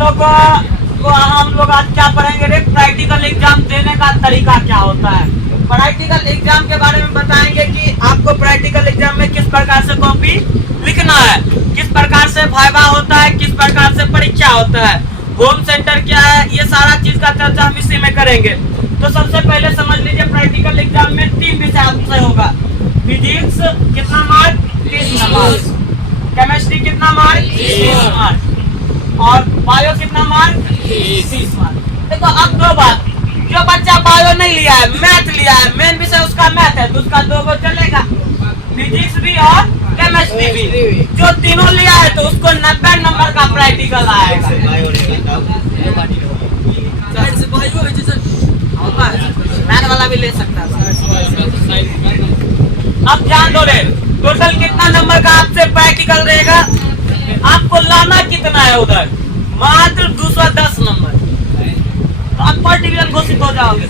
हम लोग आज क्या पढ़ेंगे रे, प्रैक्टिकल एग्जाम देने का तरीका क्या होता है। प्रैक्टिकल एग्जाम के बारे में बताएंगे कि आपको प्रैक्टिकल एग्जाम में किस प्रकार से कॉपी लिखना है, किस प्रकार से वाइवा होता है, किस प्रकार से परीक्षा होता है, होम सेंटर क्या है, ये सारा चीज का चर्चा हम इसी में करेंगे। तो सबसे पहले समझ लीजिए प्रैक्टिकल एग्जाम में 3 विषय आपसे होगा। फिजिक्स कितना मार्क, 30 मार्क, केमिस्ट्री कितना मार्क, 30 मार्क, और बायो कितना मार्क, 30 मार्क। देखो अब दो बात, जो बच्चा बायो नहीं लिया है, मैथ लिया है, मेन विषय उसका मैथ है, तो उसका 2 चलेगा, फिजिक्स भी और केमिस्ट्री भी। जो तीनों लिया है तो उसको 90 नंबर का प्रैक्टिकल आएगा। मैथ वाला भी ले सकता है। अब ध्यान दो रे, टोटल कितना नंबर का आपसे प्रैक्टिकल रहेगा, आपको लाना कितना है उधर, मात्र 210 नंबर। तो आप पर डिवीजन घोषित हो जाओगे।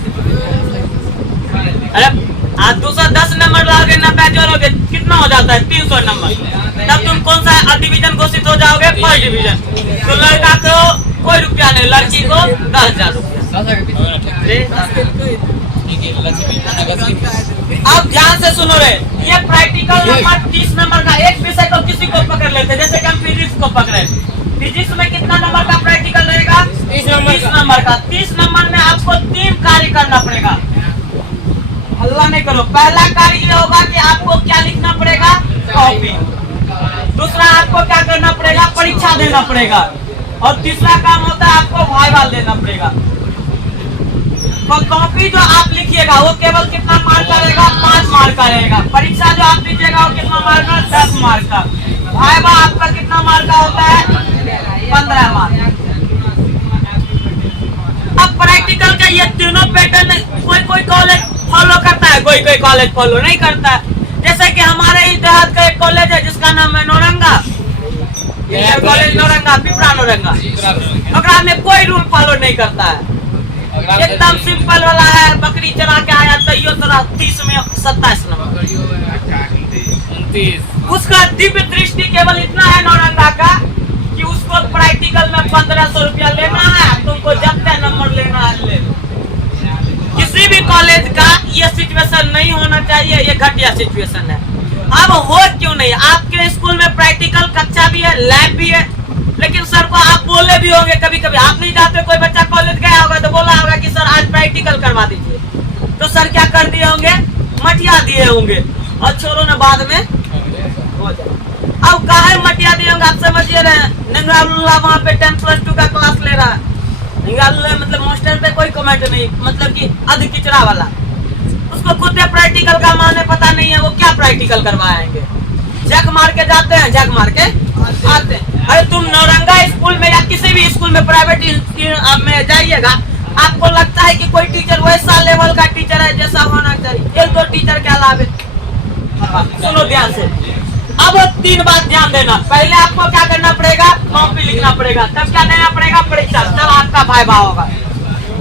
अरे आप 210 नंबर लाओगे, 90 जोड़ोगे, कितना हो जाता है, 300 नंबर। तब तुम कौन सा डिवीजन घोषित हो जाओगे, फर्स्ट डिवीजन। तो लड़का को कोई रुपया नहीं, लड़की को 10,000 रुपया। अब ध्यान से सुनो रे, ये प्रैक्टिकल नंबर 30 नंबर का, एक विषय को किसी को पकड़ लेते, जैसे कि हम फिजिक्स को पकड़े। फिजिक्स में कितना नंबर का प्रैक्टिकल रहेगा, 30 नंबर का। 30 नंबर में आपको 3 कार्य करना पड़ेगा। हल्ला नहीं करो। पहला कार्य ये होगा कि आपको क्या लिखना पड़ेगा, कॉपी। दूसरा आपको क्या करना पड़ेगा, परीक्षा देना पड़ेगा। और तीसरा काम होता है आपको वाइवा देना पड़ेगा। तो कॉपी जो आप लिखिएगा वो केवल कितना मार्क का रहेगा, 5 मार्क का रहेगा। परीक्षा जो आप लीजिएगा वो कितना मार्क का, 10 मार्क का। वाइवा आपका कितना मार्क का होता है, 15 मार्क। अब प्रैक्टिकल का ये तीनों पैटर्न कोई कॉलेज फॉलो करता है, कोई कॉलेज फॉलो नहीं करता है। जैसे कि हमारे ही देहात का एक कॉलेज है जिसका नाम है नौरंगा, कॉलेज नौरंगा, पिपरा नौरंगा। ओकरा में कोई रूल फॉलो नहीं करता है, एकदम सिंपल वाला है। बकरी चला के आया तैयो तरह 30 में 27 नंबर। उसका दिव्य दृष्टि केवल इतना है नौरंगा का कि उसको प्रैक्टिकल में 1500 रुपया लेना है, तुमको जितने नंबर लेना है ले लो। किसी भी कॉलेज का ये सिचुएशन नहीं होना चाहिए, ये घटिया सिचुएशन है। अब हो क्यों नहीं, आपके स्कूल में प्रैक्टिकल कक्षा भी है, लैब भी है, लेकिन सर को आप बोले भी होंगे कभी कभी, आप नहीं जाते, कोई बच्चा कॉलेज गया होगा तो बोला होगा कि सर आज प्रैक्टिकल करवा दीजिए, तो सर क्या कर दिए होंगे, मटिया दिए होंगे, और छोरों ने बाद में हो जाए। अब काहे मटिया दिए होंगे, आप समझिए रहे। नंगालुल्ला वहाँ पे 10+2 का क्लास ले रहा है, मतलब मास्टर पे कोई कमेंट नहीं, मतलब कि अध किचड़ा वाला, उसको खुद प्रैक्टिकल का माने पता नहीं है, वो क्या प्रैक्टिकल करवाएंगे। जग मार के जाते हैं, जग मार के आते हैं। अरे तुम नौरंगा स्कूल में या किसी भी स्कूल में प्राइवेट में जाइएगा, आपको लगता है कि कोई टीचर वैसा लेवल का टीचर है जैसा होना चाहिए। 1-2 टीचर के अलावा सुनो ध्यान से। अब 3 बात ध्यान देना। पहले आपको क्या करना पड़ेगा, कॉपी लिखना पड़ेगा, तब क्या देना पड़ेगा, परीक्षा, तब आपका वाइवा होगा।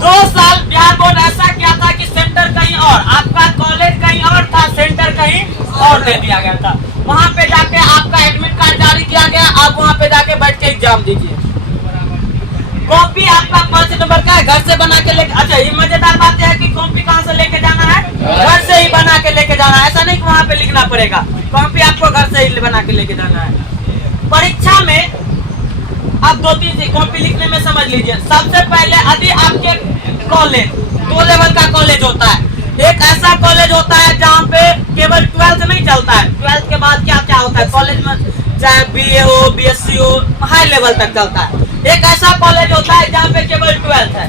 2 साल बिहार बोर्ड ऐसा किया था कि सेंटर कहीं और, आपका कॉलेज कहीं और था, सेंटर कहीं और दे दिया गया था। वहाँ पे जाके आपका एडमिट कार्ड जारी किया गया, आप वहाँ पे जाके बैठ के एग्जाम दीजिए। कॉपी आपका 5 नंबर का है, घर से बना के लेके। अच्छा ये मजेदार बात है कि कॉपी कहाँ से लेके जाना है, घर से ही बना के लेके जाना है। ऐसा नहीं कि वहाँ पे लिखना पड़ेगा, कॉपी आपको घर से ही बना के लेके जाना है। परीक्षा में अब 2-3 चीज कॉपी लिखने में समझ लीजिए। सबसे पहले यदि आपके कॉलेज 2 लेवल का कॉलेज होता है, एक ऐसा कॉलेज होता है जहाँ पे केवल 12th नहीं चलता है, 12th के बाद क्या क्या होता है कॉलेज में, चाहे BA हो, BSc हो, हाई लेवल तक चलता है। एक ऐसा कॉलेज होता है जहाँ पे केवल 12th है।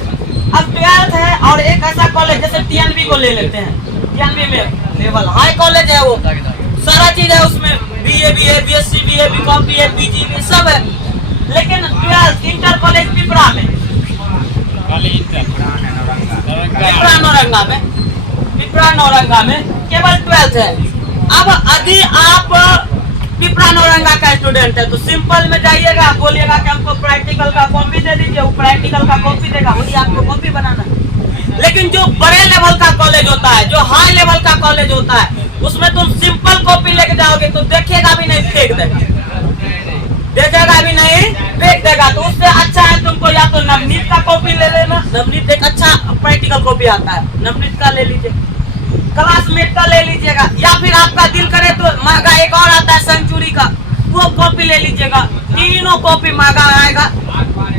अब 12th है, और एक ऐसा कॉलेज जैसे TNB को ले लेते हैं, TNB में लेवल हाई कॉलेज है, वो सारा चीज है उसमें, BA भी है, BSc भी है, BCom भी है, PG भी सब है। लेकिन 12th इंटर कॉलेज पिपरा में, पिपरा नौरंगा में केवल 12th है। अब यदि आप पिपरा नौरंगा का स्टूडेंट है तो सिंपल में जाइएगा, बोलिएगा कि हमको प्रैक्टिकल का कॉपी दे दीजिए, वो प्रैक्टिकल का कॉपी देगा, वही आपको कॉपी बनाना है। लेकिन जो बड़े लेवल का कॉलेज होता है, जो हाई लेवल का कॉलेज होता है, उसमें तुम सिंपल कॉपी लेके जाओगे तो देखेगा भी नहीं, फेंक देगा, देखेगा भी नहीं, फेंक देगा। तो उससे अच्छा है तुमको या तो नवनीत का कॉपी ले लेना, नवनीत एक अच्छा प्रैक्टिकल कॉपी आता है, नवनीत का ले लीजिए, क्लासमेट का ले लीजिएगा, या फिर आपका दिल करे तो महंगा एक और आता है सेंचुरी का, वो कॉपी ले लीजिएगा। तीनों कॉपी महंगा आएगा,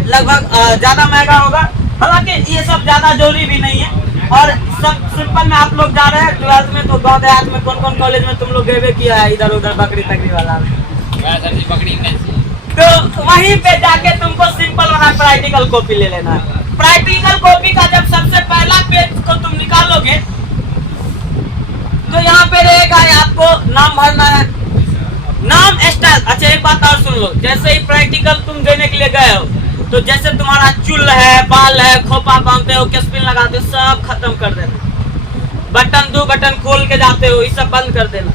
लगभग ज्यादा महंगा होगा, हालांकि ये सब ज्यादा जरूरी भी नहीं है। और सब सिंपल में आप लोग जा रहे हैं 12th में, तो गाँव देहात में कौन कौन कॉलेज में तुम लोग गए किया है इधर उधर बकरी तकरी वाला में, तो वहीं पे जाके तुमको सिंपल वाला प्रैक्टिकल कॉपी ले लेना है। प्रैक्टिकल कॉपी का जब सबसे पहला पेज को तुम निकालोगे तो यहाँ पे रहेगा, आपको नाम भरना है, नाम स्टाइल। अच्छा एक बात और सुन लो, जैसे ही प्रैक्टिकल तुम देने के लिए गए हो, तो जैसे तुम्हारा चुल है, बाल है, खोपा बांधते हो, केसपिन लगाते हो, सब खत्म कर देना। बटन 2 बटन खोल के जाते हो, ये सब बंद कर देना।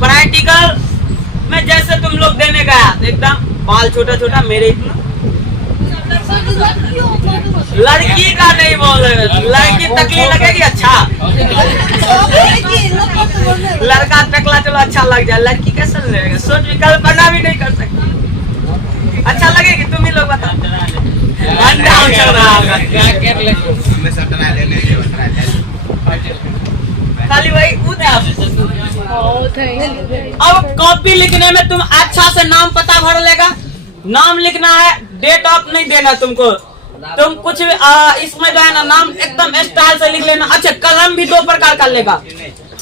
प्रैक्टिकल में जैसे तुम लोग देने गया तो एकदम बाल छोटा छोटा, मेरे इतना, लड़की का नहीं बोल रहे, लड़की तकलीफ लगेगी। अच्छा लड़का टकला चलो अच्छा लग जाए, लड़की कैसा लगेगा, सोच विकल्पना भी नहीं कर सकते, अच्छा लगेगी। तुम ही लोग बताओ, चल रहा खाली वही अब कॉपी लिखने में तुम अच्छा से नाम पता भर लेगा, नाम लिखना है, डेट ऑफ नहीं देना तुमको, तुम कुछ भी इसमें जो है ना नाम एकदम स्टाइल से लिख लेना। अच्छा कलम भी 2 प्रकार का लेगा,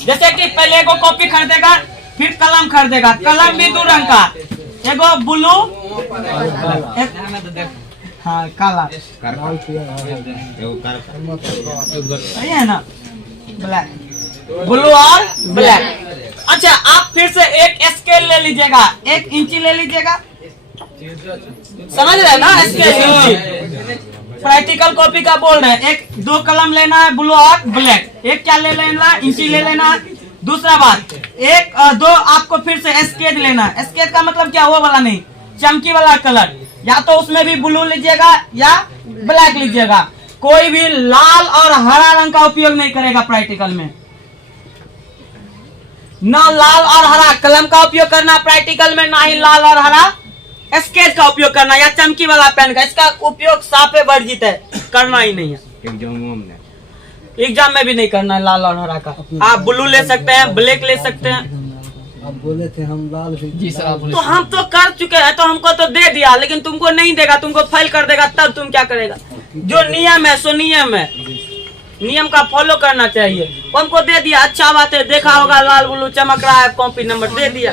जैसे कि पहले एगो कॉपी खरीदेगा, फिर कलम खरीदेगा, कलम भी 2 रंग का, एगो ब्लू, हाँ काला, सही है ना, ब्लैक, ब्लू और ब्लैक। अच्छा आप फिर से एक स्केल ले लीजिएगा, 1 इंची ले लीजिएगा, समझ रहे ना, स्केल इंची। प्रैक्टिकल कॉपी का बोल रहे हैं, 1-2 कलम लेना है, ब्लू और ब्लैक, एक क्या ले लेना, इंची ले लेना है। दूसरा बात, 1-2 आपको फिर से स्केच लेना है। स्केच का मतलब क्या, वो वाला नहीं, चमकी वाला कलर, या तो उसमें भी ब्लू लीजिएगा या ब्लैक लीजिएगा, कोई भी लाल और हरा रंग का उपयोग नहीं करेगा प्रैक्टिकल में, ना लाल और हरा कलम का उपयोग करना प्रैक्टिकल में, ना ही लाल और हरा स्केच का उपयोग करना या चमकी वाला पेन का, इसका उपयोग साफे वर्जित है, करना ही नहीं है। एग्जाम में भी नहीं करना है लाल और हरा का। आप ब्लू ले सकते हैं, ब्लैक ले सकते हैं। आप बोले थे हम लाल जी सर, आप तो हम तो कर चुके हैं, तो हमको तो दे दिया, लेकिन तुमको नहीं देगा, तुमको फेल कर देगा, तब तुम क्या करेगा। जो नियम है सो नियम है, नियम का फॉलो करना चाहिए। हमको दे दिया, अच्छा बात है, देखा होगा लाल ब्लू चमक रहा है, कॉपी नंबर दे दिया,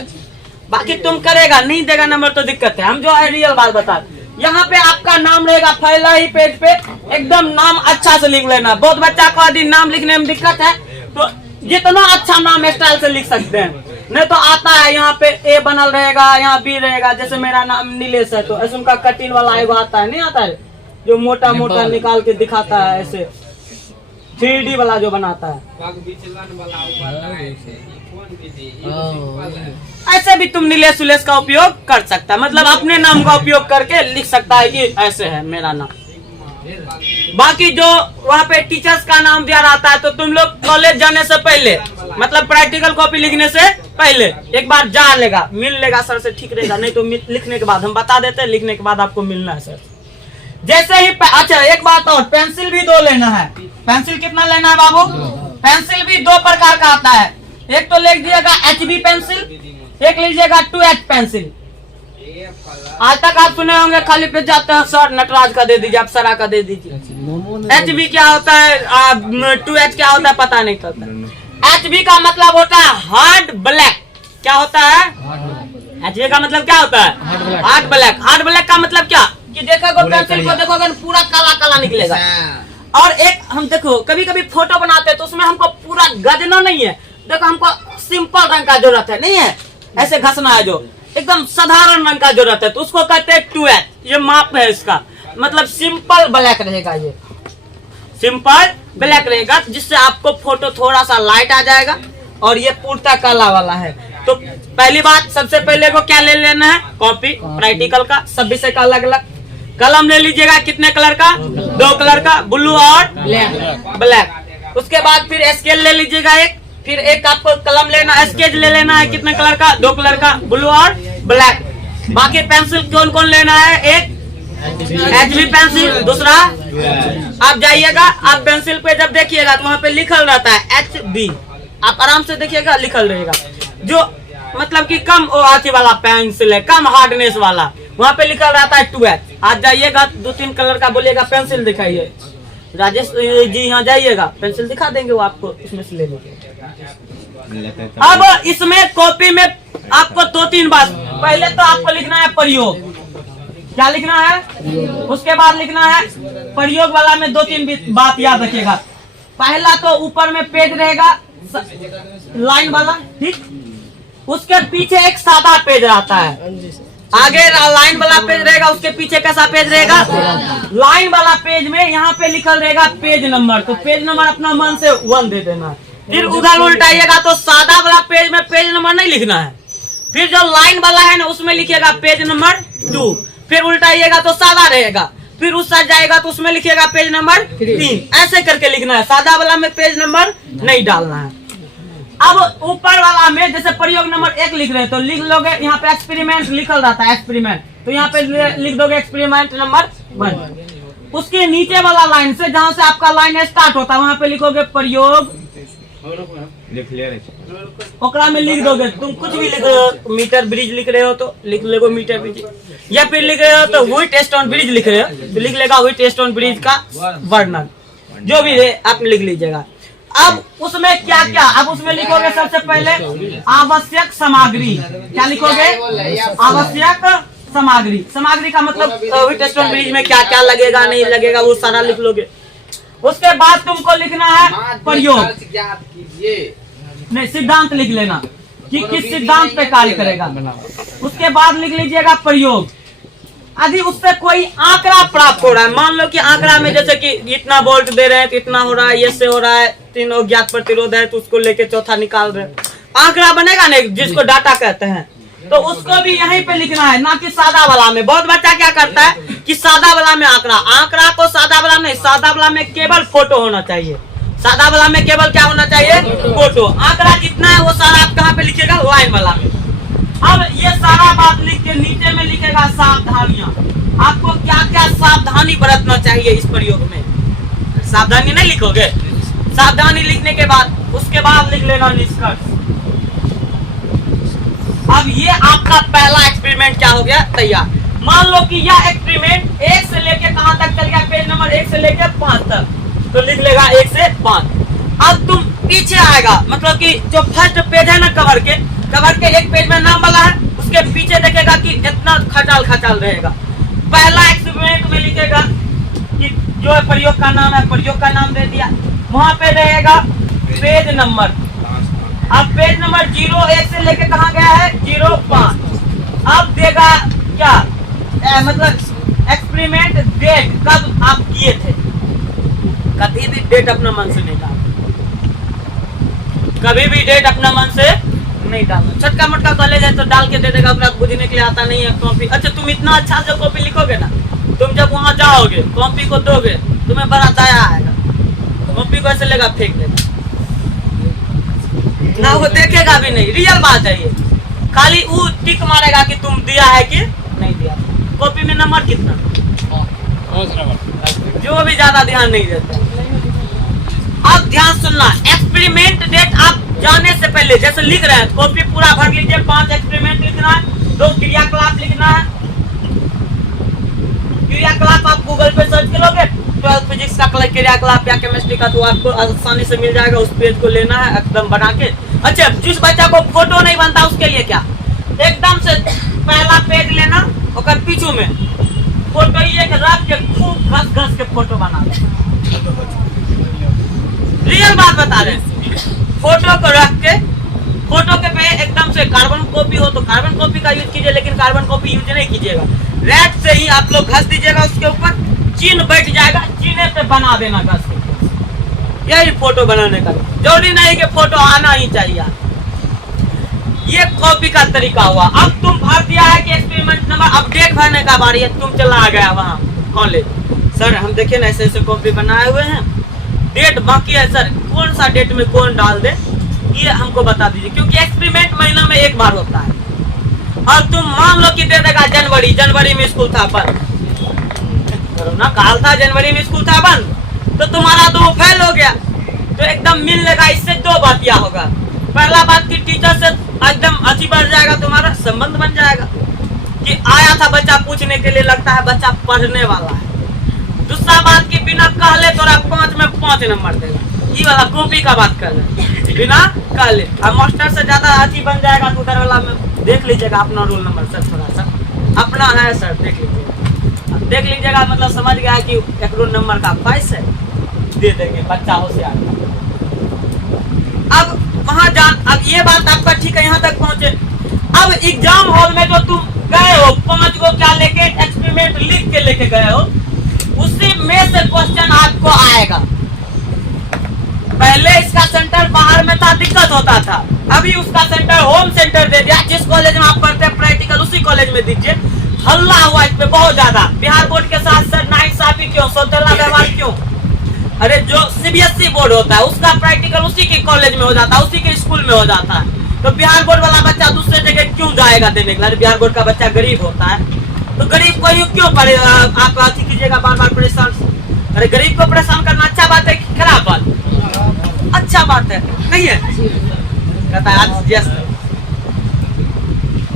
बाकी तुम करेगा, नहीं देगा नंबर तो दिक्कत है। हम जो है रियल बात बता, यहाँ पे आपका नाम रहेगा पहला ही पेज पे, एकदम नाम अच्छा से लिख लेना। बहुत बच्चा को यदि नाम लिखने में दिक्कत है तो जितना अच्छा नाम स्टाइल से लिख सकते हैं, नहीं तो आता है यहाँ पे ए बनल रहेगा, यहाँ बी रहेगा। जैसे मेरा नाम नीलेश है, तो ऐसे उनका कटिंग वाला एगो आता है, नहीं आता है, जो मोटा मोटा निकाल के दिखाता है, ऐसे 3D वाला जो बनाता है, ऐसे भी तुम नीलेश उलेश का उपयोग कर सकता है, मतलब अपने नाम का उपयोग करके लिख सकता है कि ऐसे है मेरा नाम। बाकी जो वहाँ पे टीचर्स का नाम दिया रहता है, तो तुम लोग कॉलेज जाने से पहले, मतलब प्रैक्टिकल कॉपी लिखने से पहले एक बार जा लेगा, मिल लेगा सर से, ठीक रहेगा। नहीं तो लिखने के बाद हम बता देते हैं, लिखने के बाद आपको मिलना है सर। जैसे ही अच्छा एक बात और, पेंसिल भी 2 लेना है। पेंसिल कितना लेना है बाबू? पेंसिल भी 2 प्रकार का आता है, एक तो लिख दीजिएगा HB पेंसिल, एक लीजिएगा 2H पेंसिल। आज तक आप सुने होंगे खाली पे जाते हैं सर नटराज का दे दीजिए, आप सरा का दे दीजिए। HB क्या होता है, 2H क्या होता है पता नहीं चलता। HB का मतलब होता है हार्ड ब्लैक। क्या होता है? HB का मतलब क्या होता है? Hard black. हार्ड ब्लैक का मतलब क्या कि देखोगे पेंसिल को देखोगे पूरा काला काला निकलेगा। और एक हम देखो कभी कभी फोटो बनाते हैं तो उसमें हमको पूरा गजना नहीं है, देखो हमको सिंपल रंग का जरूरत है, नहीं है ऐसे घसना है, जो एकदम साधारण रंग का जरूरत है, तो उसको कहते हैं 2H। ये माप है इसका, मतलब सिंपल ब्लैक रहेगा, ये सिंपल ब्लैक रहेगा, जिससे आपको फोटो थोड़ा सा लाइट आ जाएगा। और ये पूर्ता काला वाला है। तो पहली बात, सबसे पहले को क्या ले लेना है? कॉपी प्रैक्टिकल का, सब विषय का अलग अलग। कलम ले लीजिएगा, कितने कलर का? 2 कलर का, ब्लू और ब्लैक। उसके बाद फिर स्केल ले लीजिएगा एक, फिर एक आपको कलम लेना, स्केच ले लेना है, कितने कलर का? 2 कलर का, ब्लू और ब्लैक। बाकी पेंसिल कौन कौन लेना है? एक HB पेंसिल। दूसरा आप जाइएगा, आप पेंसिल पे जब देखिएगा तो वहाँ पे लिखल रहता है HB, आप आराम से देखिएगा लिखल रहेगा। जो मतलब कि कम आँच वाला पेंसिल है, कम हार्डनेस वाला, वहाँ पे लिखल रहता है 2H। आप जाइएगा 2-3 कलर का बोलिएगा पेंसिल दिखाइए, राजेश जी यहाँ जाइएगा, पेंसिल दिखा देंगे, वो आपको इसमें से ले लेंगे। अब इसमें कॉपी में आपको 2-3 बात, पहले तो आपको लिखना है प्रयोग, क्या लिखना है, उसके बाद लिखना है प्रयोग वाला में 2-3 बात याद रखिएगा। पहला तो ऊपर में पेज रहेगा लाइन वाला, ठीक, उसके पीछे एक सादा पेज रहता है, आगे लाइन वाला पेज रहेगा, उसके पीछे कैसा पेज रहेगा, लाइन वाला पेज में यहाँ पे लिखल रहेगा पेज नंबर, तो पेज नंबर अपना मन से 1 दे देना। फिर उधर उल्टाइएगा तो सादा वाला पेज में पेज नंबर नहीं लिखना है, फिर जो लाइन वाला है ना उसमें लिखिएगा पेज नंबर 2, फिर उल्टाइएगा तो सादा रहेगा, फिर उस साइड जाएगा तो उसमें लिखिएगा पेज नंबर 3, ऐसे करके लिखना है, सादा वाला में पेज नंबर नहीं डालना है। अब ऊपर वाला में जैसे प्रयोग नंबर 1 लिख रहे हैं तो लिख लोगे, यहाँ पे एक्सपेरिमेंट लिखल रहता है एक्सपेरिमेंट, तो यहाँ पे लिख दोगे एक्सपेरिमेंट नंबर 1। उसके नीचे वाला लाइन से जहाँ से आपका लाइन स्टार्ट होता है वहाँ पे लिखोगे प्रयोग, ओकरा में लिख दोगे, तुम कुछ भी लिख रहे हो, मीटर ब्रिज लिख रहे हो तो लिख लेगो मीटर ब्रिज, या फिर लिख रहे हो तो व्हीट स्टोन ब्रिज लिख रहे हो तो लिख लेगा व्हीट स्टोन ब्रिज का वर्णन, जो भी है आप लिख लीजिएगा। अब उसमें क्या क्या, अब उसमें लिखोगे सबसे पहले आवश्यक सामग्री, क्या लिखोगे, आवश्यक सामग्री, सामग्री का मतलब व्हीट स्टोन ब्रिज में क्या क्या लगेगा नहीं लगेगा वो सारा लिख लोगे। उसके बाद तुमको लिखना है प्रयोग, नहीं सिद्धांत लिख लेना कि किस सिद्धांत पे कार्य करेगा। उसके बाद लिख लीजिएगा प्रयोग, यदि उससे कोई आंकड़ा प्राप्त हो रहा है, मान लो कि आंकड़ा में जैसे कि इतना वोल्ट दे रहे हैं तो इतना हो रहा है, ये से हो रहा है, 3 अज्ञात प्रतिरोध है तो उसको लेके चौथा निकाल रहे हैं, आंकड़ा बनेगा ना जिसको डाटा कहते हैं, तो उसको भी यहीं पे लिखना है, ना कि सादा वाला में। बहुत बच्चा क्या करता है कि सादा वाला में आंकड़ा को सादा वाला नहीं, सादा वाला में केवल फोटो होना चाहिए, सादा वाला में केवल क्या होना चाहिए, फोटो। आंकड़ा जितना है वो सारा आप कहाँ पे लिखिएगा, लाइन वाला में। अब ये सारा बात लिख के नीचे में लिखेगा सावधानियां, आपको क्या क्या सावधानी बरतना चाहिए इस प्रयोग में, सावधानी नहीं लिखोगे, सावधानी लिखने के बाद उसके बाद लिख लेना निष्कर्ष। अब ये आपका पहला एक्सपेरिमेंट क्या हो गया, तैयार। मान लो कि यह एक्सपेरिमेंट 1 से लेके कहां तक चल गया, पेज नंबर 1 से लेके 5 तक, तो लिख लेगा 1 से 5। अब तुम पीछे आएगा, मतलब कि जो फर्स्ट पेज है ना कवर के एक पेज में नाम वाला है, उसके पीछे देखेगा कि इतना खचाल रहेगा। पहला एक्सपेरिमेंट में लिखेगा कि जो है प्रयोग का नाम है, प्रयोग का नाम दे दिया, वहां पे रहेगा पेज नंबर। अब पेज नंबर 01 से लेके कहाँ गया है, 05। अब देगा क्या, मतलब एक्सपेरिमेंट डेट, कब आप किए थे, कभी भी डेट अपना मन से नहीं डालना, कभी भी डेट अपना मन से नहीं डालना। छोटका मोटका कॉलेज है तो डाल के दे देगा, बुझने के लिए आता नहीं है कॉपी। अच्छा तुम इतना अच्छा से कॉपी लिखोगे ना, तुम जब वहां जाओगे कॉपी को दोगे तुम्हें बड़ा दया आएगा, कॉपी को ऐसे लेगा फेंक देगा ना, वो देखेगा भी नहीं, रियल बात है ये, खाली वो टिक मारेगा कि तुम दिया है कि नहीं दिया। कॉपी में नंबर कितना, जो भी ज्यादा ध्यान नहीं देता। अब ध्यान सुनना, एक्सपेरिमेंट डेट आप जाने से पहले जैसे लिख रहे हैं कॉपी पूरा भर लीजिए, 5 एक्सपेरिमेंट लिखना है, 2 क्रियाकलाप लिखना है। क्रियाकलाप आप गूगल पे सर्च करोगे 12 फिजिक्स का क्रियाकलाप या केमिस्ट्री का, तो आपको आसानी से मिल जाएगा, उस पेज को लेना है एकदम बना के। अच्छा जिस बच्चा को फोटो नहीं बनता उसके लिए क्या, एकदम से पहला पेज लेना, और पीछू में फोटो ये रख के खूब घस के फोटो बना दे, रियल बात बता रहे हैं। फोटो को रख के, फोटो के पे एकदम से कार्बन कॉपी हो तो कार्बन कॉपी का यूज कीजिए, लेकिन कार्बन कॉपी यूज नहीं कीजिएगा, रेड से ही आप लोग घस दीजिएगा, उसके ऊपर चिन्ह बैठ जाएगा, चिन्ह पे बना देना घस के। यही फोटो बनाने का, जरूरी नहीं कि फोटो आना ही चाहिए। ये कॉपी का तरीका हुआ। अब तुम भर दिया है कि एक्सपेरिमेंट नंबर, अब डेट भरने का बारी है, तुम चला गया वहाँ कॉलेज, सर हम देखे ना ऐसे ऐसे कॉपी बनाए हुए हैं, डेट बाकी है सर, कौन सा डेट में कौन डाल दे ये हमको बता दीजिए, क्योंकि एक्सपेरिमेंट महीना में एक बार होता है। और तुम मान लो कि दे देगा जनवरी में स्कूल था पर करो ना। काल था जनवरी में स्कूल था बंद, तो तुम्हारा तो फेल हो गया, तो एकदम मिल लेगा। इससे दो बात यह होगा, पहला बात कि टीचर से एकदम अच्छी बढ़ जाएगा, तुम्हारा संबंध बन जाएगा कि आया था बच्चा पूछने के लिए, लगता है बच्चा पढ़ने वाला है। दूसरा बात कि बिना कहले तोरा 5 में 5 नंबर देगा। ये वाला कॉपी का बात कर रहे, बिना कहले। अब मास्टर से ज्यादा अच्छी बन जाएगा तो उधर वाला में देख लीजिएगा अपना रोल नंबर सर, थोड़ा सा अपना है सर, देख लीजिएगा। अब देख लीजिएगा, मतलब समझ गया कि एक रोल नंबर का 22 है, दे देंगे, बच्चा होशियार। अब वहाँ जान, अब ये बात आपका ठीक है, यहाँ तक पहुँचे। अब एग्जाम हॉल में जो तुम गए हो 5 को क्या लेके एक्सपेरिमेंट लिख के लेके गए हो, उसी में से क्वेश्चन आपको आएगा। पहले इसका सेंटर बाहर में था, दिक्कत होता था, अभी उसका सेंटर होम सेंटर दे दिया। जिस कॉलेज में आप पढ़ते हैं प्रैक्टिकल उसी कॉलेज में दीजिए। हल्ला हुआ इस पे बहुत ज्यादा, बिहार बोर्ड के साथ सर नाइंसाफी क्यों, सौतेला व्यवहार क्यों? अरे जो सीबीएसई बोर्ड होता है उसका प्रैक्टिकल उसी के कॉलेज में हो जाता है, उसी के स्कूल में हो जाता है, तो बिहार बोर्ड वाला बच्चा दूसरे जगह क्यों जाएगा देने के लिए? बिहार बोर्ड का बच्चा गरीब होता है, तो गरीब को क्यों पड़े आप अथी कीजिएगा बार बार परेशान? अरे गरीब को परेशान करना अच्छा बात है कि खराब बात? अच्छा बात है, नहीं है? कहता है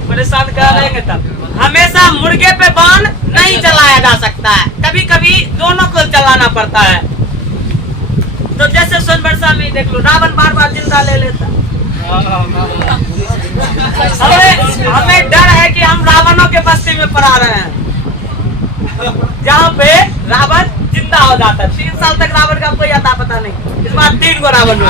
परेशान कर रहेंगे तब। हमेशा मुर्गे पे बाण नहीं चलाया जा सकता है, कभी कभी दोनों को चलाना पड़ता है। तो जैसे सोनबरसा में देख लो, रावण बार बार जिंदा ले लेता। हमें डर है कि हम रावणों के बस्ती में पड़ा रहे हैं, जहाँ पे रावण जिंदा हो जाता है। 3 साल तक रावण का कोई अता पता नहीं, इस बार 3 को रावण हो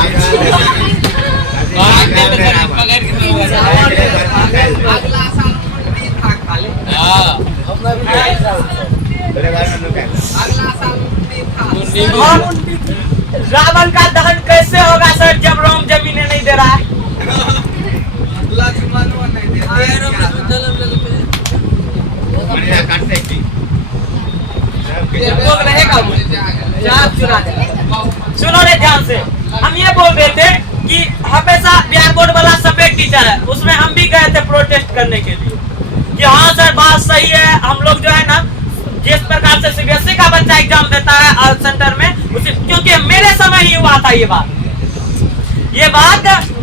रावण का दहन कैसे होगा सर, जब राम जमीने नहीं दे रहा है? सुनो रे ध्यान से, हम ये बोल रहे थे कि हमेशा बिहार बोर्ड वाला सब्जेक्ट टीचर है, उसमें हम भी गए थे प्रोटेस्ट करने के लिए कि हाँ सर बात सही है। हम लोग जो है ना, जिस प्रकार से सीबीएसई का बच्चा एग्जाम देता है सेंटर में, उसी, क्योंकि मेरे समय ही हुआ था ये बात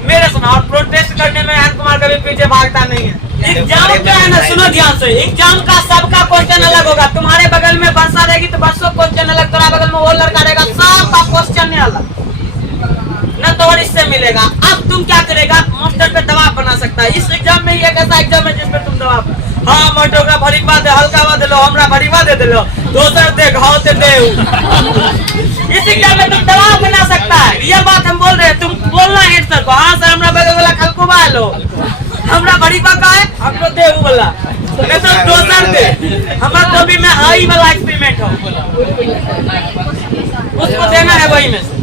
मेरे समय, और प्रोटेस्ट करने में अनंत कुमार कभी पीछे भागता नहीं है। एग्जाम जो है ना, सुनो ध्यान से, एग्जाम का सबका क्वेश्चन अलग होगा। तुम्हारे बगल में वर्षा रहेगी तो वर्षों क्वेश्चन अलग, तुम्हारे बगल में वो लड़का रहेगा, सबका क्वेश्चन अलग न, तो और इससे मिलेगा। अब तुम क्या करेगा, मास्टर पे दबाव बना सकता है। इस एग्जाम में एक ऐसा एग्जाम है जिसमें तुम दबाव, हाँ मोटो का भरीबा दे, हल्का बा दे लो, हमरा भरीबा दे लो, दोसर दे घाव ते दे। इस एग्जाम में तुम दबाव बना सकता है। ये बात हम बोल रहे हैं, तुम बोलना हेड सर को, हाँ सर हमरा बगल वाला खलकुबा लो, हमरा भरीबा का है, हमको दे वो वाला, नहीं तो दोसर दे। हमारा तो भी में हाई वाला एक्सपेरिमेंट हो, उसको देना है वही में से,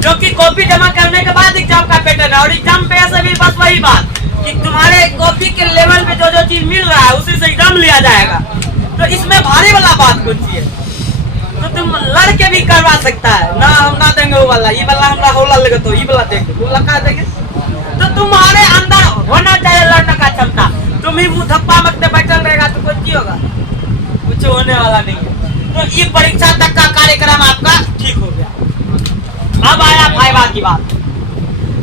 क्योंकि कॉपी जमा करने के बाद एग्जाम का पैटर्न है। और एग्जाम पे ऐसे भी बस वही बात कि तुम्हारे कॉपी के लेवल पे जो जो चीज मिल रहा है उसी से एग्जाम लिया जाएगा। तो इसमें भारी वाला बात कौन सी है? तो तुम लड़ के भी करवा सकता है ना, हम ना देंगे वो वाला, ये वाला हमरा होला लगे तो ये वाला देंगे, वो लगा देंगे। तो तुम्हारे अंदर होना चाहिए लड़ने का क्षमता। तुम ही मुंह धप्पा मकते बैठल रहेगा तो कुछ होगा, कुछ होने वाला नहीं है। तो ये परीक्षा तक का कार्यक्रम आपका ठीक हो गया। अब आया भाईवा की बात।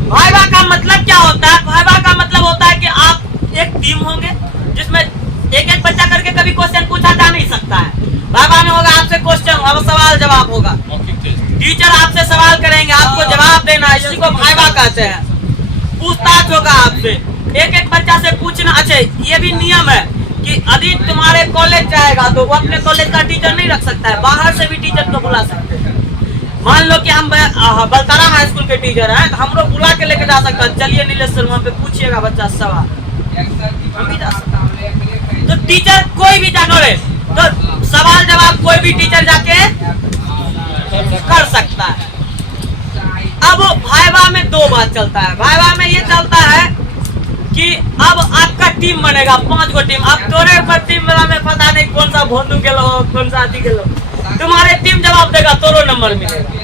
भाईवा का मतलब क्या होता है? भाईवा का मतलब होता है कि आप एक टीम होंगे जिसमें एक एक बच्चा करके कभी क्वेश्चन पूछा जा नहीं सकता है। भाईवा में होगा आपसे क्वेश्चन, अब सवाल जवाब होगा, टीचर आपसे सवाल करेंगे, आपको जवाब देना है, इसी को भाईवा कहते हैं। पूछताछ होगा आपसे, एक एक बच्चा से पूछना। अच्छा ये भी नियम है कि यदि तुम्हारे कॉलेज जाएगा तो वो अपने कॉलेज का टीचर नहीं रख सकता है, बाहर से भी टीचर को बुला सकते हैं। मान लो कि हम बलतारा हाई स्कूल के टीचर हैं, हम लोग बुला के लेके जा सकते हैं, चलिए नीलेश सर वहाँ पे पूछिएगा बच्चा सवाल, हम भी जा सकते हैं। तो टीचर कोई भी जानो रे, तो सवाल जवाब कोई भी टीचर जाके कर सकता है। अब भाईवा में 2 बात चलता है। भाईवा में ये चलता है कि अब आपका टीम बनेगा, 5 गो टीम। अब तोरे ऊपर टीम वाला में पता नहीं कौन सा भोंदू के लो, कौन सा आदि के लो, तुम्हारे टीम जवाब देगा तो नंबर मिलेगा।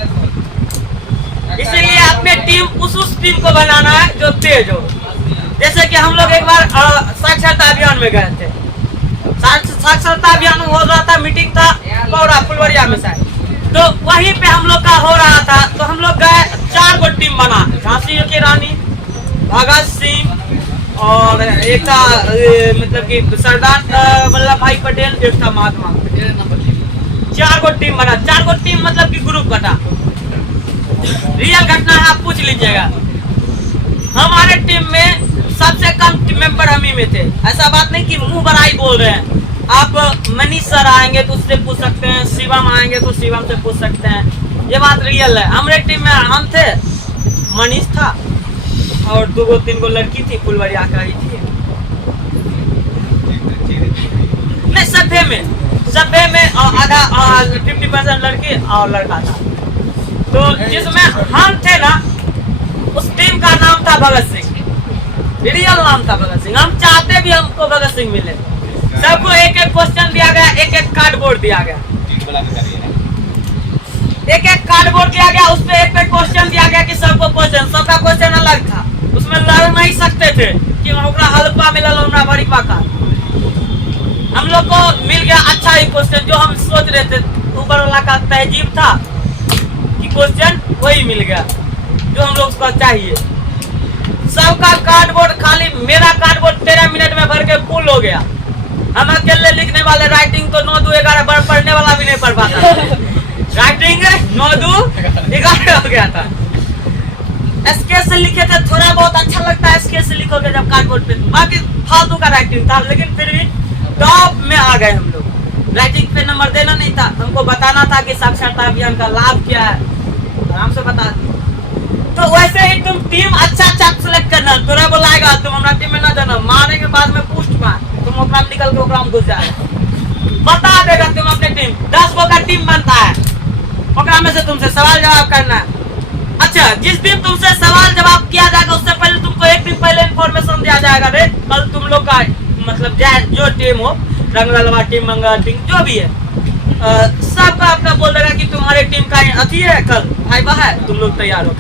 इसीलिए अपने टीम उस टीम को बनाना है जो तेज हो। जैसे कि हम लोग एक बार साक्षरता अभियान में गए थे, साक्षरता अभियान हो रहा था, मीटिंग था पौड़ा फुलवरिया में शायद, तो वहीं पे हम लोग का हो रहा था। तो हम लोग गए, 4 गो टीम बना, झांसी की रानी, भगत सिंह और एक था मतलब कि सरदार वल्लभ भाई पटेल, एक था महात्मा। 4 गो टीम बना, 4 गो टीम मतलब कि ग्रुप बना। रियल घटना है, आप पूछ लीजिएगा। हमारे टीम में सबसे कम टीम मेंबर हम ही में थे। ऐसा बात नहीं कि मुंह बड़ाई बोल रहे हैं। आप मनीष सर आएंगे तो उससे पूछ सकते हैं, शिवम आएंगे तो शिवम से पूछ सकते हैं, ये बात रियल है। हमारे टीम में हम थे, मनीष था और 2-3 लड़की थी, फुलवरिया का ही थी। नहीं, सभ्य में आधा 50% लड़की और लड़का था। तो जिसमें हम थे ना, उस टीम का नाम था भगत सिंह, रियल नाम था भगत सिंह। हम चाहते भी हमको भगत सिंह मिले। सबको एक क्वेश्चन दिया गया, एक कार्डबोर्ड दिया गया, एक कार्डबोर्ड दिया गया, उस पर एक क्वेश्चन दिया गया कि सबका क्वेश्चन अलग था। उसमें लड़ नहीं सकते थे कि हमरा हल्का मिलल, हमरा बड़ी पाका। हम लोग को मिल गया अच्छा ही क्वेश्चन, जो हम सोच रहे थे। ऊपर वाला का तहजीब था कि क्वेश्चन वही मिल गया जो हम लोग को चाहिए। सबका कार्डबोर्ड खाली, मेरा कार्डबोर्ड 13 मिनट में भर के फुल हो गया। हम अकेले लिखने वाले, राइटिंग तो 9-2-11 बार पढ़ने वाला भी नहीं पढ़ पाता। राइटिंग 9-2-11 हो गया था। एसके से लिखे थे, थोड़ा बहुत अच्छा लगता है एसके से लिखोगे जब कार्डबोर्ड पे, बाकी फालतू का राइटिंग था। लेकिन फिर भी टॉप में आ गए हम लोग। राइटिंग पे नंबर देना नहीं था, हमको बताना था कि साक्षरता अभियान का लाभ क्या है, आराम से बता दी। तो वैसे ही तुम टीम अच्छा सेलेक्ट करना, तोरा बोलाएगा तुम हमारा टीम में ना जाना, मारेंगे बाद में पोस्ट मार, तुम ओकरा में निकल के ओकरा में घुस जाएगा, बता देगा तुम अपने टीम। 10 गो का टीम बनता है, ओकरा में से तुमसे सवाल जवाब करना है। अच्छा, जिस दिन तुमसे सवाल जवाब किया जाएगा उससे पहले तुमको एक दिन पहले इन्फॉर्मेशन दिया जाएगा, रे कल तुम लोग का मतलब जो टीम हो, रंगलवा टीम, मंगला टीम, जो भी है, सबका अपना बोल देगा कि तुम्हारे टीम का अथी है, कल भाई है, तुम लोग तैयार हो।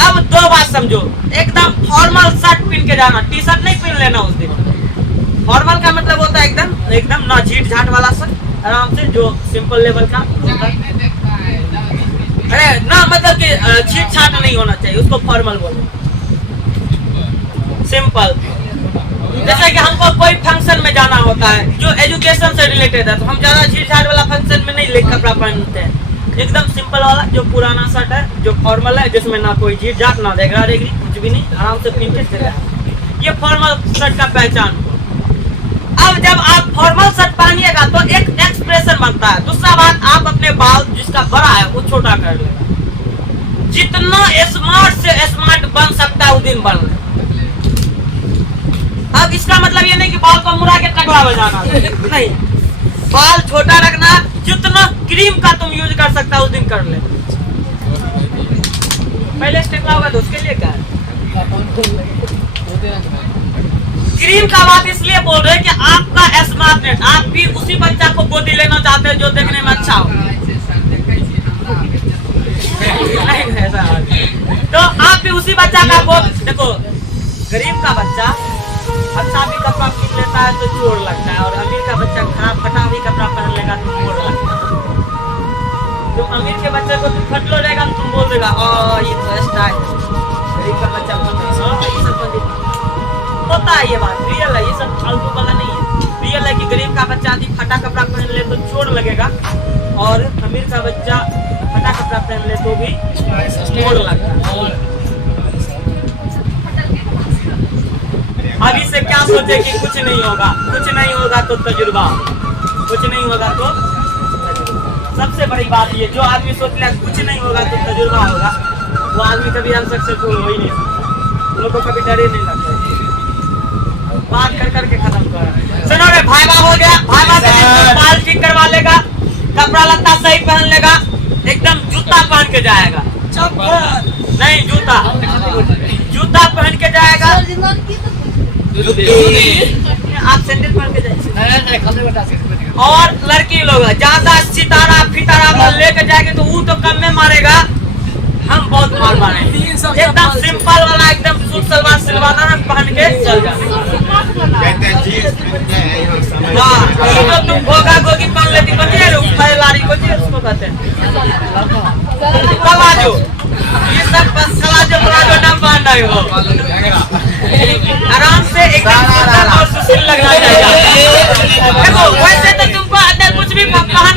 अब 2 बात समझो, एकदम फॉर्मल शर्ट पहन के जाना, टी शर्ट नहीं पहन लेना उस दिन। फॉर्मल का मतलब होता है एकदम ना झीट झाट वाला शर्ट, आराम से जो सिंपल लेवल का होता है। अरे ना, मतलब कि छीट छाट नहीं होना चाहिए, उसको फॉर्मल बोलो, सिंपल। जैसे कि हमको कोई फंक्शन में जाना होता है जो एजुकेशन से रिलेटेड है, तो हम ज्यादा छीट छाट वाला फंक्शन में नहीं कपड़ा पहनते हैं। एकदम सिंपल वाला जो पुराना शर्ट है, जो फॉर्मल है, जिसमें ना कोई झीट झाट ना देगा देगी, कुछ भी नहीं, आराम से पहन के चले, ये फॉर्मल शर्ट का पहचान। अब जब आप फॉर्मल शर्ट पहनिएगा तो एक एक्सप्रेशन बनता है। दूसरा बात, आप अपने बाल जिसका बड़ा है वो छोटा कर लेगा। जितना स्मार्ट से स्मार्ट बन सकता है उस दिन बन ले। अब इसका मतलब ये नहीं कि बाल को मुड़ा के टकला बजाना, नहीं, बाल छोटा रखना, जितना क्रीम का तुम यूज कर सकता है उस दिन कर ले। पहले टकला होगा तो उसके लिए क्या है? क्रीम का बात इसलिए बोल रहे हैं कि आपका स्मार्टनेस, आप भी उसी बच्चा को गोदी लेना चाहते हैं जो देखने में अच्छा हो। नहीं ऐसा, तो आप भी उसी बच्चा का गोद, देखो गरीब का बच्चा अच्छा भी कपड़ा पहन लेता है तो चोर लगता है, और अमीर का बच्चा खराब फटा भी कपड़ा पहन लेगा तो चोर लगता है। जो अमीर के बच्चे को तुम फटलो रहेगा तुम बोल देगा ये तो स्टाइल, गरीब का बच्चा होता है। ये बात रियल है, ये सब फालतू वाला नहीं है। रियल है कि गरीब का बच्चा यदि फटा कपड़ा पहन ले तो चोर लगेगा, और अमीर का बच्चा फटा कपड़ा पहन ले तो भी चोर लगता है। अभी से क्या सोचे कि कुछ नहीं होगा, कुछ नहीं होगा तो तजुर्बा, कुछ नहीं होगा तो सबसे बड़ी बात ये, जो आदमी सोच लिया कुछ नहीं होगा तो तजुर्बा होगा, वो आदमी कभी अनसक्सेसफुल हो ही नहीं सकता। लोगों को कभी डर ही नहीं लगता, बात कर करके खत्म कर। सुनो रे, भाईवा हो गया, भाईवा से बाल ठीक करवा लेगा, कपड़ा लत्ता सही पहन लेगा, एकदम जूता पहन के जाएगा, नहीं जूता पहन के जाएगा। आप सैंडल पहन के जाइए। और लड़की लोग ज्यादा सितारा फितारा लेके जाएंगे तो वो तो कम में मारेगा, हम बहुत मार मारेंगे। एकदम सिंपल वाला, एकदम सूट सलवार सिलवाना पहन के चल जाए। हाँ, खोजिए उसको कहते हैं कलाजो। ये सब कलाजो कलाजो नाम मान रहे हो। आराम से एकदम सुंदर और सुशील लगना चाहिए। देखो वैसे तो तुमको अंदर कुछ भी पहन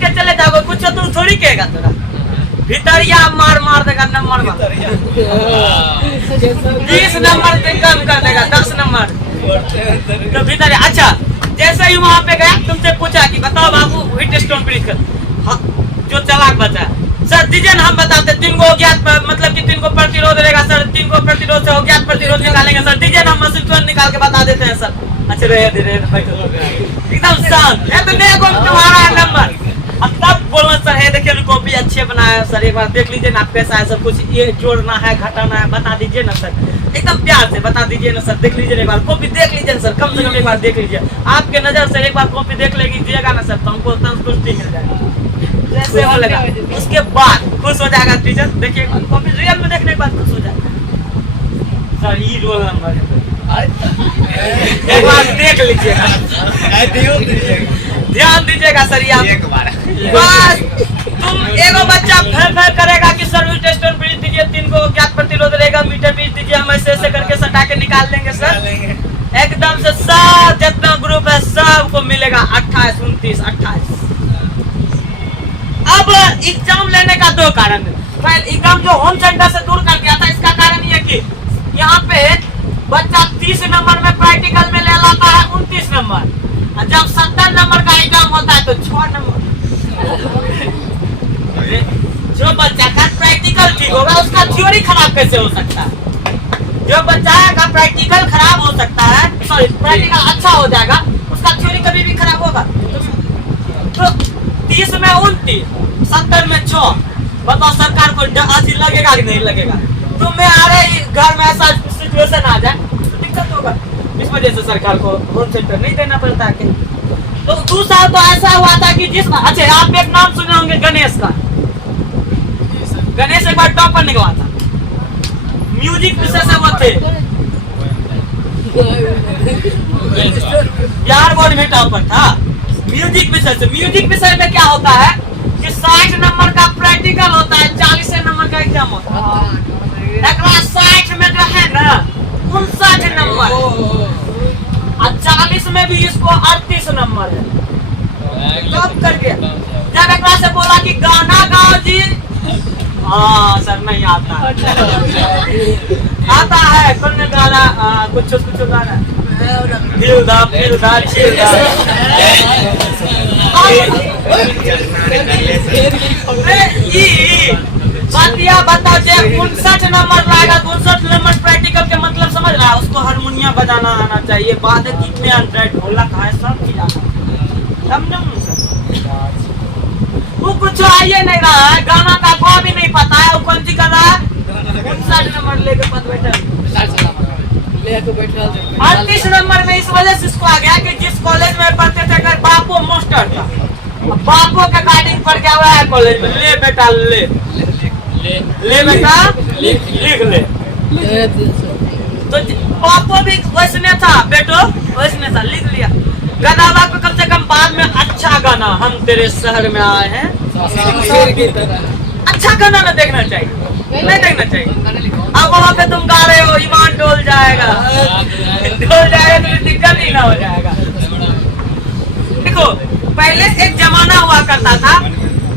के चले जाओगे, कुछ तो तुम थोड़ी कहेगा तोरा। भीतरिया मार मार देगा नंबर 20 नंबर पे कम कर देगा, 10 नंबर तो भीतर। अच्छा जैसे ही वहाँ पे गया तुमसे पूछा कि बताओ बाबू व्हीट स्टोन ब्रिज का जो चालाक बचा है, सर दीजिए ना हम बताते। 3 को अज्ञात मतलब कि 3 को प्रतिरोध रहेगा सर, 3 को प्रतिरोध से अज्ञात प्रतिरोध निकालेंगे सर, दीजिए ना हम मशीन तुरंत निकाल के बता देते हैं सर। अच्छा रहे एकदम शांत है तो देखो तुम्हारा नंबर। अब तब बोलना सर है देखिए कॉपी अच्छे बनाया है सर, एक बार देख लीजिए ना कैसा है सब कुछ, ये जोड़ना है घटाना है बता दीजिए ना सर, एकदम प्यार से बता दीजिए ना सर। देख लीजिए एक बार कॉपी देख लीजिए सर, कम से कम एक बार देख लीजिए। आपके नजर से एक बार कॉपी देख लीजिएगा ना सर तो हमको संतुष्टि मिल जाएगी। जैसे हो लगा उसके बाद खुश हो जाएगा टीचर। देखिए कॉपी रियल में देखने के बाद खुश हो जाएगा सर। ये रोल नंबर है, एक बार देख लीजिएगा, ध्यान दीजिएगा सर। एक बार बस तुम एगो बच्चा फेर करेगा कि सर व्हीट स्टोन ब्रिज दीजिए, 3 को ज्ञात प्रतिरोध रहेगा, मीटर ब्रिज दीजिए, हम ऐसे करके सटा के निकाल देंगे सर। एकदम से सब जितना ग्रुप है सबको मिलेगा 28, 29, 28। अब एग्जाम लेने का 2 कारण है। पहले एग्जाम जो होम सेंटर से दूर कर दिया था, इसका कारण ये कि यहाँ पे बच्चा 30 नंबर में प्रैक्टिकल में ले लाता है 29 नंबर, और जब 70 नंबर का एग्जाम होता है तो 6 नंबर। जो बच्चा का प्रैक्टिकल ठीक होगा उसका थ्योरी खराब कैसे हो सकता है? जो बच्चा का प्रैक्टिकल खराब हो सकता है, सॉरी प्रैक्टिकल अच्छा हो जाएगा, उसका थ्योरी कभी भी खराब होगा। तो 30 में 29, 70 में 6, बताओ सरकार को अथी लगेगा कि नहीं लगेगा? तुम्हें आ रहे घर में ऐसा सिचुएशन आ जाए तो दिक्कत होगा। इस वजह से सरकार को होम सेंटर नहीं देना पड़ता है। तो 2 साल तो ऐसा हुआ था कि जिस अच्छा आप एक नाम सुने होंगे गणेश का। गणेश एक बार टॉपर निकला था, म्यूजिक विषय से वो थे, बिहार बोर्ड में टॉपर था म्यूजिक विषय से। म्यूजिक विषय में क्या होता है कि 60 नंबर का प्रैक्टिकल होता है, 40 नंबर का एग्जाम होता है। 60 में जो है ना 59 नंबर, और 40 में भी इसको 38 नंबर है। कब करके जब एक से बोला कि गाना गाओ जी, हाँ सर नहीं आता आता है कौन गाना, कुछ गाना बातिया बताओ जे 59 नंबर लाएगा, 59 नंबर प्रैक्टिकल के मतलब समझ रहा है? उसको हारमोनियम बजाना आना चाहिए, बाद में एंड्रॉइड ढोलक है सब चीज आना, समझो वो कुछ आइए नहीं रहा है, गाना का कोई भी नहीं पता है, वो कौन सी कर रहा है 59 नंबर लेके पद बैठा 38 नंबर में। इस वजह से इसको आ गया कि जिस कॉलेज में पढ़ते थे अगर बापो मास्टर था, बापो का गार्डिंग पढ़ गया हुआ है कॉलेज में, ले बेटा ले बेटा लिख ले। तो बापो भी वैसने था, बेटो वैसने था, लिख लिया। गदावा को कम से कम बाद में अच्छा गाना हम तेरे शहर में आए हैं, अच्छा गाना ना देखना चाहिए, नहीं देखना चाहिए। अब वहाँ पे तुम गा रहे हो, ईमान डोल जाएगा तो दिक्कत ही ना हो जाएगा। देखो पहले एक जमाना हुआ करता था,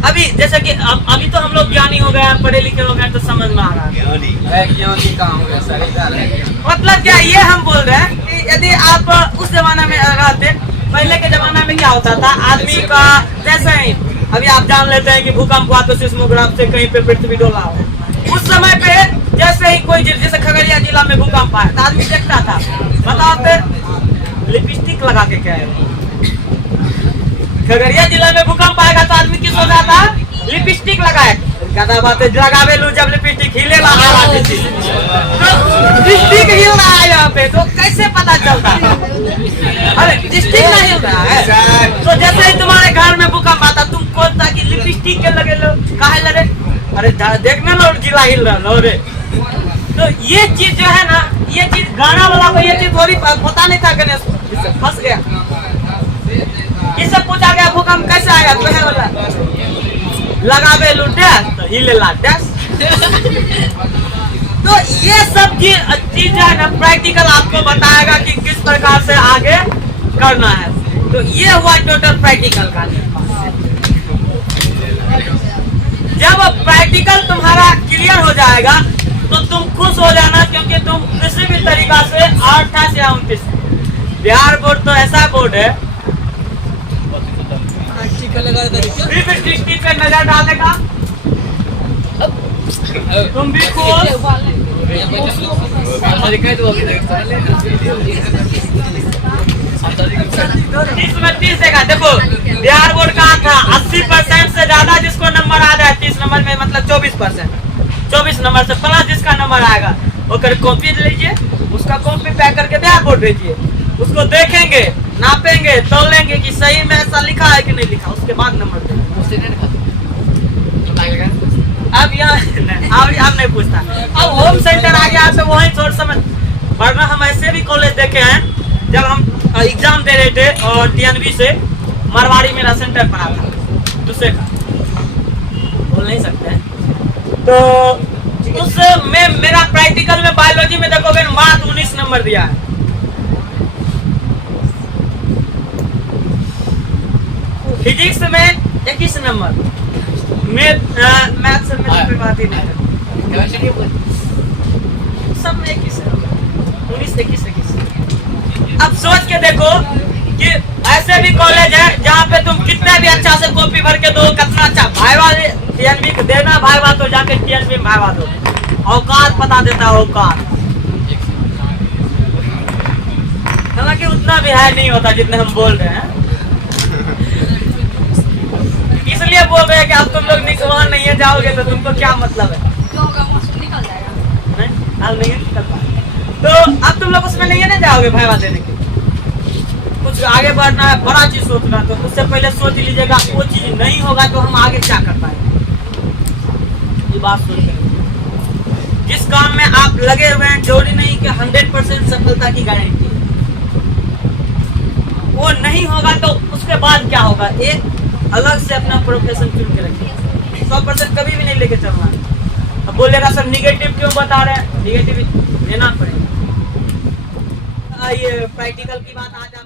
अभी जैसे कि अभी तो हम लोग ज्ञानी हो गए हैं, पढ़े लिखे हो गए तो समझ में आ रहा है। मतलब क्या ये हम बोल रहे हैं कि यदि आप उस जमाना में रहते, पहले के जमाना में क्या होता था, आदमी का जैसे ही अभी आप जान लेते हैं कि भूकंप हुआ तो सिस्मोग्राफ से कहीं पे पृथ्वी डोला हो। उस समय पे जैसे ही कोई जैसे खगड़िया जिला में भूकंप आया तो आदमी देखता था, बताते लिपस्टिक लगा के क्या है। खगड़िया जिला में भूकंप आएगा तो आदमी किस हो जाता, लिपस्टिक लगाए। ज्यादा बात लगावे लू जब लिपस्टिक हिले लिपस्टिक हिल रहा है यहाँ पे, तो कैसे पता चलता? अरे लिपस्टिक नहीं हिल रहा है तो जैसे ही तुम्हारे घर में भूकंप आता तुम खोजता कि लिपस्टिक के लगे लो, काहे लगे? अरे देखना लो जिला हिल रहा रे। तो ये चीज जो है ना, ये चीज गाना वाला को ये चीज थोड़ी पता नहीं था, गणेश फंस गया। इससे पूछा गया भूकंप कैसे आएगा, तो है बोला लगावे लूटे तो हिले लाटे। तो ये सब चीज है ना प्रैक्टिकल आपको बताएगा कि किस प्रकार से आगे करना है। तो ये हुआ टोटल प्रैक्टिकल का। जब प्रैक्टिकल तुम्हारा क्लियर हो जाएगा तो तुम खुश हो जाना, क्योंकि तुम किसी भी तरीका से 28 या 29 बिहार बोर्ड तो ऐसा बोर्ड है पे नजर डालेगा। तुम भी खुश 30 में 30 देगा। देखो बिहार बोर्ड का था 80% से ज्यादा जिसको नंबर आ जाए 30 नंबर में, मतलब 24%, 24 नंबर से प्लस जिसका नंबर आएगा वो कर कॉपी लीजिए, उसका कॉपी पैक करके बिहार बोर्ड भेजिए। उसको देखेंगे, नापेंगे, तोलेंगे कि सही में ऐसा लिखा है कि नहीं लिखा, उसके बाद नंबर देंगे। अब यहाँ अब नहीं पूछता। अब होम सेंटर आ गया तो वही सोच समझ, वरना हम ऐसे भी कॉलेज देखे हैं जब हम एग्जाम दे रहे थे और TNV से मारवाड़ी मेरा सेंटर पड़ा था, दूसरे का बोल नहीं सकते हैं। तो उसमें मेरा प्रैक्टिकल में बायोलॉजी में देखोगे मात्र 19 नंबर दिया है। फिजिक्स में 21 नंबर, मैथ्स में कोई बात ही नहीं, सब में 21 नंबर, 19 21। अब सोच के देखो कि ऐसे भी कॉलेज है जहाँ पे तुम कितना भी अच्छा से कॉपी भर के दो, कितना अच्छा भाईवा TNV को देना, भाईवा तो जाके TNV में भाईवा दो, औकात पता देता है औकात। हालांकि उतना भी है नहीं होता जितने हम बोल रहे हैं, इसलिए बोल रहे हैं कि अब तुम लोग निकलवान नहीं है जाओगे तो तुमको क्या मतलब है, निकल जाएगा नहीं निकल पाए तो अब तुम लोग उसमें नहीं है ना जाओगे भाईवा देने के। कुछ आगे बढ़ना है, बड़ा चीज सोचना, तो उससे पहले सोच लीजिएगा वो चीज नहीं होगा तो हम आगे क्या कर पाएंगे। ये बात सोच, जिस काम में आप लगे हुए हैं जरूरी नहीं कि 100% सफलता की गारंटी है, वो नहीं होगा तो उसके बाद क्या होगा, एक अलग से अपना प्रोफेशन चुन के रखिए। 100% कभी भी नहीं लेके चलना। अब बोलेगा सर निगेटिव क्यों बता रहे हैं, निगेटिव लेना पड़ेगा। ये प्रैक्टिकल की बात आज आप